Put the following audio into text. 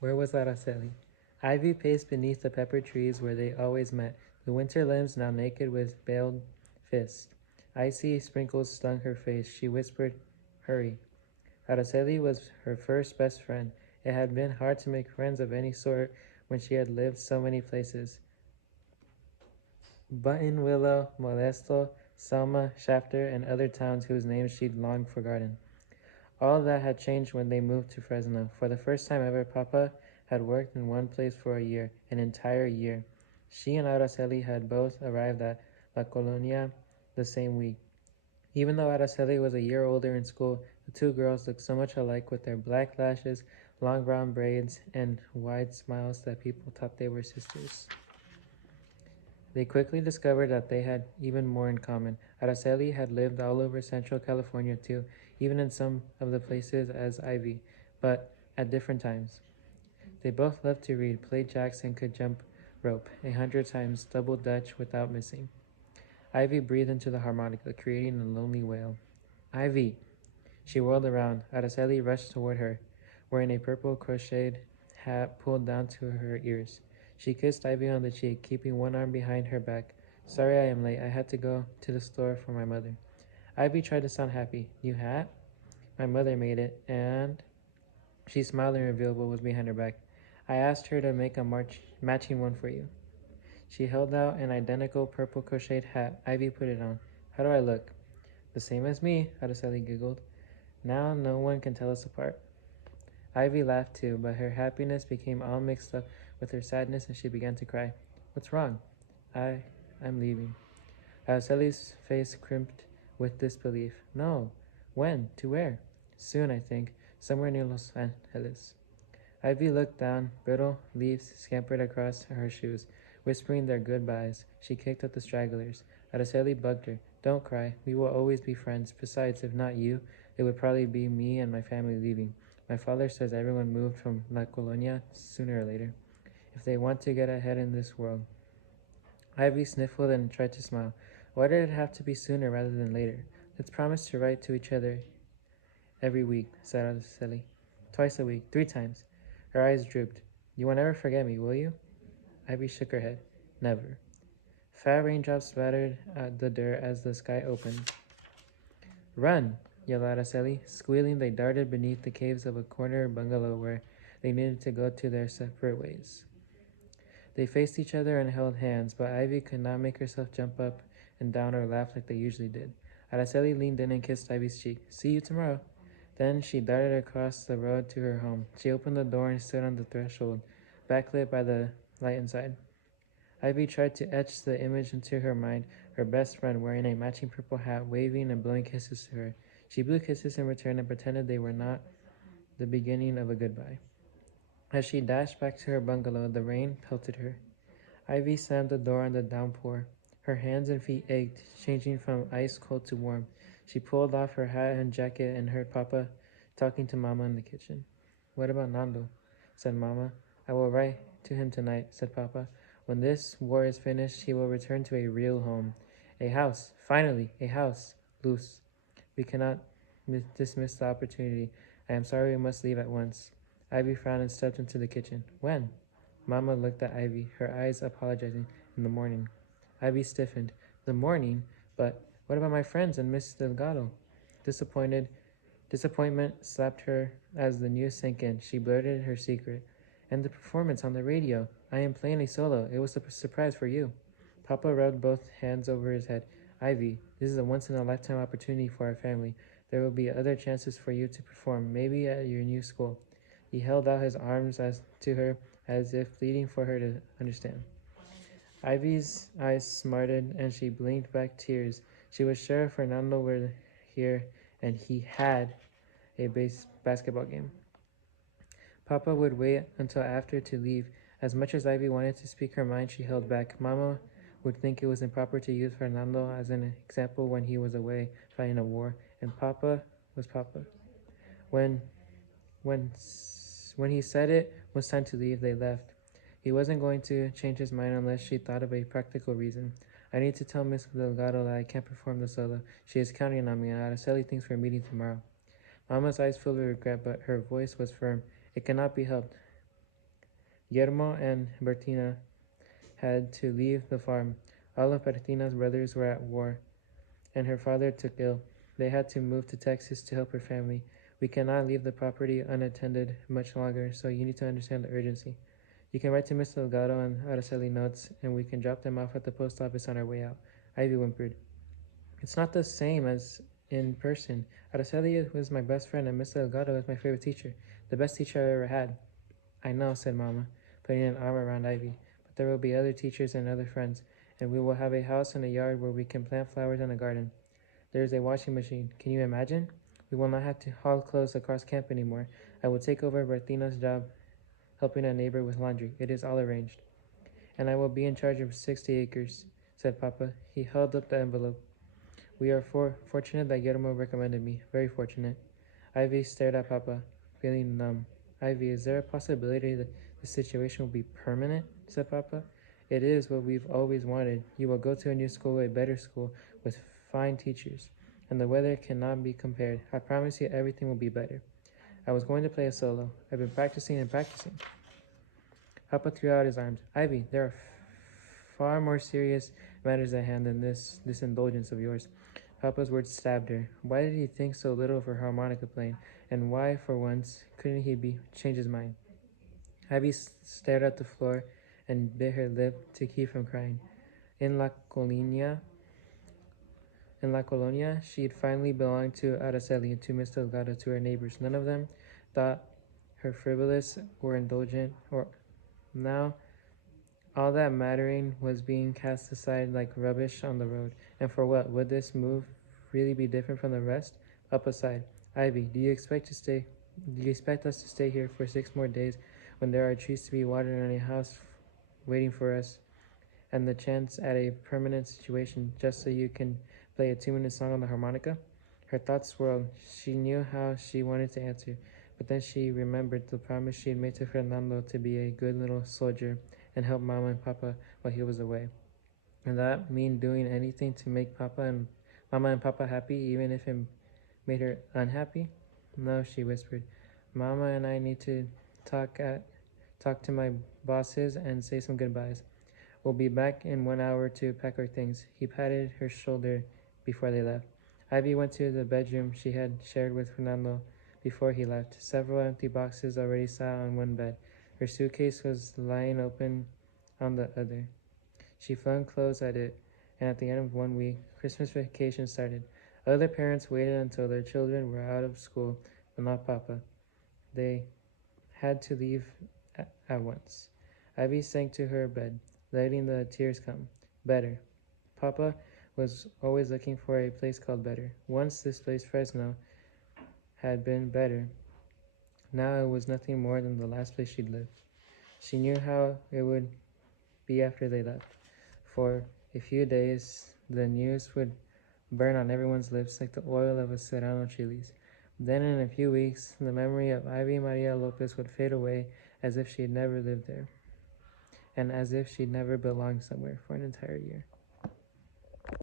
Where was Araceli? Ivy paced beneath the pepper trees where they always met, the winter limbs now naked with baled fists. Icy sprinkles stung her face. She whispered, "Hurry." Araceli was her first best friend. It had been hard to make friends of any sort when she had lived so many places. Button Willow, Modesto, Selma, Shafter, and other towns whose names she'd long forgotten. All that had changed when they moved to Fresno. For the first time ever, Papa had worked in one place for a year, an entire year. She and Araceli had both arrived at La Colonia the same week. Even though Araceli was a year older in school, the two girls looked so much alike with their black lashes, long brown braids, and wide smiles that people thought they were sisters. They quickly discovered that they had even more in common. Araceli had lived all over Central California too, even in some of the places as Ivy, but at different times. They both loved to read, played jacks, and could jump rope 100 times, double dutch without missing. Ivy breathed into the harmonica, creating a lonely wail. Ivy! She whirled around. Araceli rushed toward her, wearing a purple crocheted hat pulled down to her ears. She kissed Ivy on the cheek, keeping one arm behind her back. Sorry I am late. I had to go to the store for my mother. Ivy tried to sound happy. New hat? My mother made it, and she smiled and revealed what was behind her back. I asked her to make a matching one for you. She held out an identical purple crocheted hat. Ivy put it on. How do I look? The same as me, Araceli giggled. Now no one can tell us apart. Ivy laughed too, but her happiness became all mixed up with her sadness and she began to cry. What's wrong? I'm leaving. Araceli's face crimped with disbelief. No. When? To where? Soon, I think. Somewhere near Los Angeles. Ivy looked down. Brittle leaves scampered across her shoes, whispering their goodbyes. She kicked at the stragglers. Araceli bugged her. Don't cry. We will always be friends. Besides, if not you, it would probably be me and my family leaving. My father says everyone moved from La Colonia sooner or later, if they want to get ahead in this world. Ivy sniffled and tried to smile. Why did it have to be sooner rather than later? Let's promise to write to each other every week, said Araceli. Twice a week, 3 times. Her eyes drooped. You will never forget me, will you? Ivy shook her head. Never. Fat raindrops splattered at the dirt as the sky opened. Run! Yelled Araceli. Squealing, they darted beneath the caves of a corner bungalow where they needed to go to their separate ways. They faced each other and held hands, but Ivy could not make herself jump up and down or laugh like they usually did. Araceli leaned in and kissed Ivy's cheek. See you tomorrow. Then she darted across the road to her home. She opened the door and stood on the threshold, backlit by the light inside. Ivy tried to etch the image into her mind, her best friend wearing a matching purple hat, waving and blowing kisses to her. She blew kisses in return and pretended they were not the beginning of a goodbye. As she dashed back to her bungalow, the rain pelted her. Ivy slammed the door on the downpour. Her hands and feet ached, changing from ice cold to warm. She pulled off her hat and jacket and heard Papa talking to Mama in the kitchen. What about Nando? Said Mama. I will write to him tonight, said Papa. When this war is finished, he will return to a real home. A house. Finally, a house. Luz. We cannot dismiss the opportunity. I am sorry we must leave at once. Ivy frowned and stepped into the kitchen. When? Mama looked at Ivy, her eyes apologizing. In the morning. Ivy stiffened. The morning? But what about my friends and Miss Delgado? Disappointment slapped her as the news sank in. She blurted her secret. And the performance on the radio. I am playing a solo. It was a surprise for you. Papa rubbed both hands over his head. Ivy, this is a once-in-a-lifetime opportunity for our family. There will be other chances for you to perform, maybe at your new school. He held out his arms to her as if pleading for her to understand. Ivy's eyes smarted and she blinked back tears. She was sure Fernando were here and he had a basketball game. Papa would wait until after to leave. As much as Ivy wanted to speak her mind, she held back. Mama would think it was improper to use Fernando as an example when he was away fighting a war, and Papa was Papa. When he said it was time to leave, they left. He wasn't going to change his mind unless she thought of a practical reason. I need to tell Miss Delgado that I can't perform the solo. She is counting on me, and Araceli thinks we're meeting tomorrow. Mama's eyes filled with regret, but her voice was firm. It cannot be helped. Guillermo and Bertina had to leave the farm. All of Bertina's brothers were at war, and her father took ill. They had to move to Texas to help her family. We cannot leave the property unattended much longer, so you need to understand the urgency. You can write to Mr. Delgado and Araceli notes, and we can drop them off at the post office on our way out. Ivy whimpered. It's not the same as in person. Araceli was my best friend, and Mr. Delgado is my favorite teacher, the best teacher I ever had. I know, said Mama, putting an arm around Ivy, but there will be other teachers and other friends, and we will have a house and a yard where we can plant flowers and a garden. There is a washing machine. Can you imagine? We will not have to haul clothes across camp anymore. I will take over Bertina's job helping a neighbor with laundry. It is all arranged. And I will be in charge of 60 acres, said Papa. He held up the envelope. We are fortunate that Guillermo recommended me. Very fortunate. Ivy stared at Papa, feeling numb. Ivy, is there a possibility that the situation will be permanent? Said Papa. It is what we've always wanted. You will go to a new school, a better school, with fine teachers, and the weather cannot be compared. I promise you everything will be better. I was going to play a solo. I've been practicing and practicing. Papa threw out his arms. Ivy, there are far more serious matters at hand than this indulgence of yours. Papa's words stabbed her. Why did he think so little of her harmonica playing? And why, for once, couldn't he change his mind? Ivy stared at the floor and bit her lip to keep from crying. In La Colonia, she had finally belonged to Araceli and to Mr. Delgado, to her neighbors. None of them thought her frivolous or indulgent, or now all that mattering was being cast aside like rubbish on the road. And for what? Would this move really be different from the rest? Up aside. Ivy, do you expect us to stay here for 6 more days when there are trees to be watered and a house waiting for us, and the chance at a permanent situation just so you can play a 2-minute song on the harmonica? Her thoughts swirled. She knew how she wanted to answer, but then she remembered the promise she had made to Fernando to be a good little soldier and help Mama and Papa while he was away. And that mean doing anything to make Mama and Papa happy, even if it made her unhappy? No, she whispered. Mama and I need to talk to my bosses and say some goodbyes. We'll be back in 1 hour to pack our things. He patted her shoulder before they left. Ivy went to the bedroom she had shared with Fernando before he left. Several empty boxes already sat on one bed. Her suitcase was lying open on the other. She flung clothes at it, and at the end of 1 week, Christmas vacation started. Other parents waited until their children were out of school, but not Papa. They had to leave at once. Ivy sank to her bed, letting the tears come. Better. Papa was always looking for a place called Better. Once this place, Fresno, had been better. Now it was nothing more than the last place she'd lived. She knew how it would be after they left. For a few days, the news would burn on everyone's lips like the oil of a serrano chilies. Then in a few weeks, the memory of Ivy Maria Lopez would fade away as if she'd never lived there, and as if she'd never belonged somewhere for an entire year.